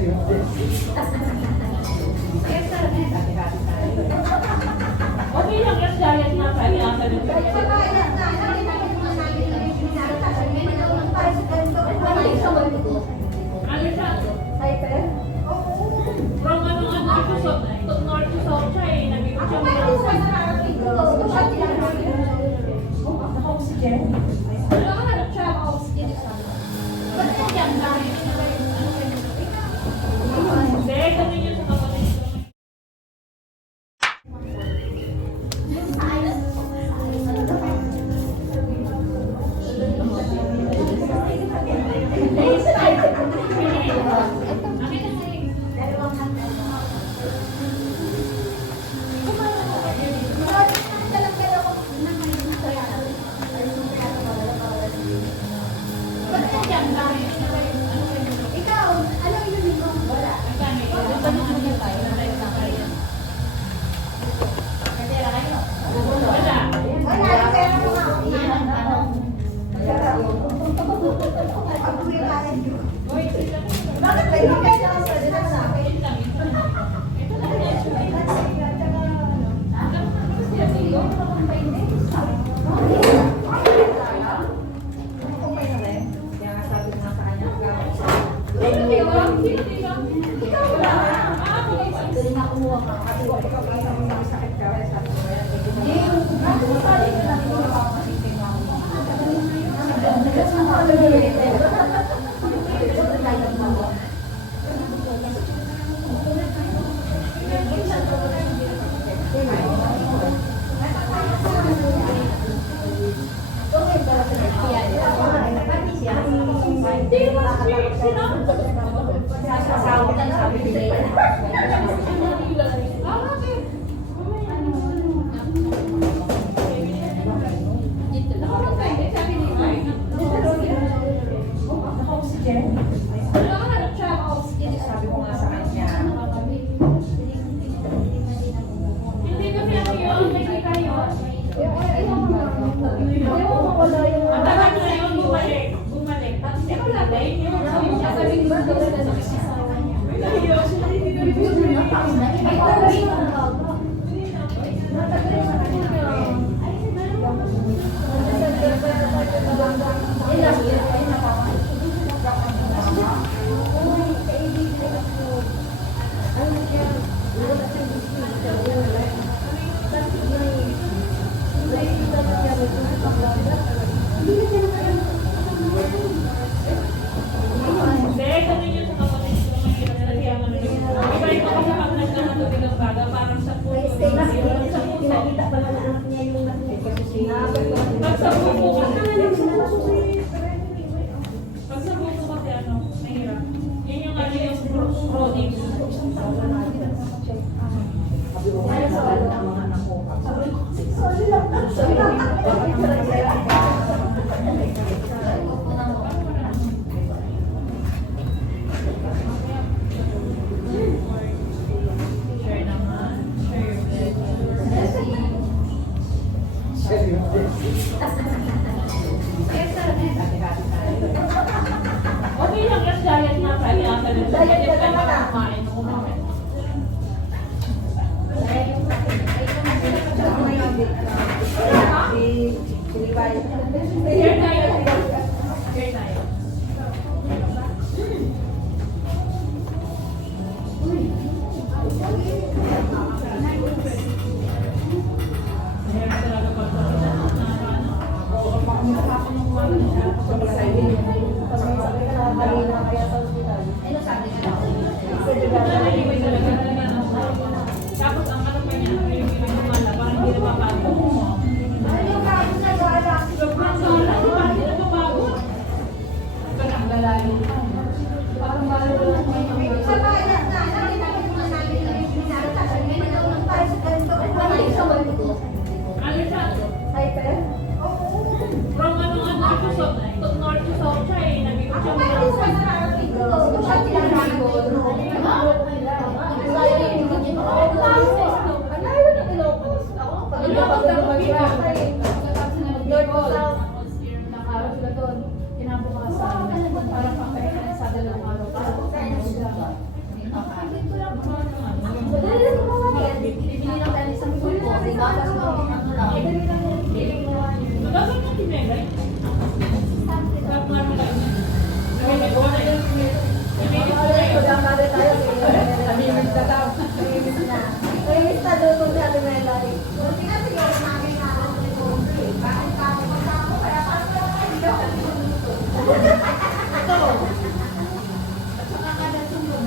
Okay lang yung diet na kaya ano siya? From north to south siya eh. Nag-ikot siya mga hindi, ganun yun sa kapatid. Okay lang yung diet na kaya kumain mo kumain. Here tayo. Here tayo. Ano sabi ka?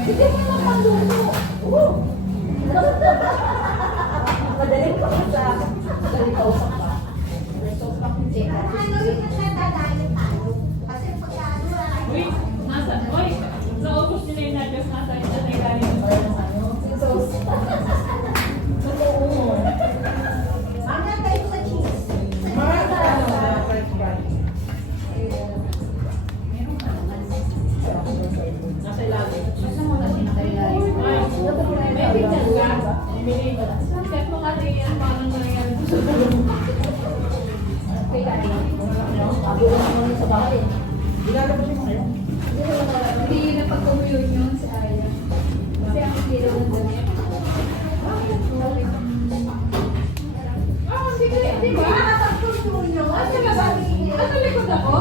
Hindi mo na pandulo. Madaling pa sa madaling kausap pa. Uy, nasa, uy, naubos nila yung nagas nasa ilalim. Totoo. Nasa ilalim. May picture ka? Bili ka. Check mo kasi yan, paano nangyari ko sa bulong. Sa bahay. Ginagawa siya ngayon. Hindi na pag-umiyon yun si Aya. Kasi ang hindi daw nandun. Ah, sige, di ba? Ano likod ako?